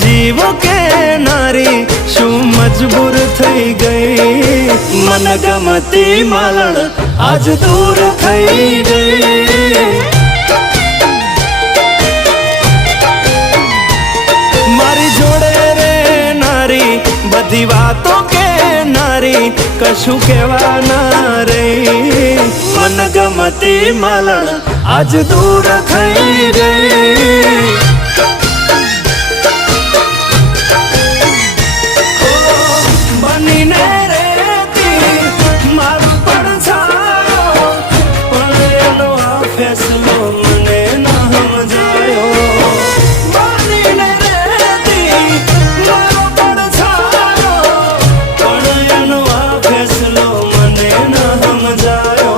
જીવો કે નારી શું મજબૂર થઈ ગઈ મન ગમતી માલણ આજ દૂર થઈ ગઈ મારી જોડે રે નારી બધી વાતો કે નારી કશું કહેવા ના રે મન ગમતી માલણ આજ દૂર થઈ ગઈ